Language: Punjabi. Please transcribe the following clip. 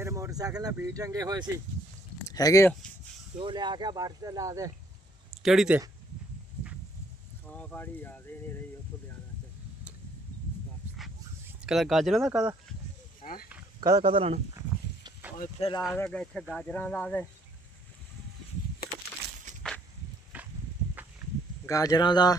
ਤੇਰੇ ਮੋਟਰਸਾਈਕਲ ਨਾਲ ਬੀਜ ਟੰਗੇ ਹੋਏ ਸੀ ਹੈਗੇ ਆ ਜੋ ਲਿਆ ਕੇ ਬੱਟ ਤੇ ਲਾ ਦੇ। ਕਿਹੜੀ ਤੇ? ਹਾਂ ਗਾੜੀ ਯਾਦ ਹੀ ਨਹੀਂ ਰਹੀ ਉੱਥੋਂ ਲਿਆਣਾ ਤੇ ਕਦਾ ਗਾਜਰਾਂ ਦਾ ਕਾਹਦਾ ਹੈ ਕਾਹਦਾ ਲਾਣਾ? ਉੱਥੇ ਲਾ ਦੇ, ਇੱਥੇ ਗਾਜਰਾਂ ਲਾ ਦੇ। ਗਾਜਰਾਂ ਦਾ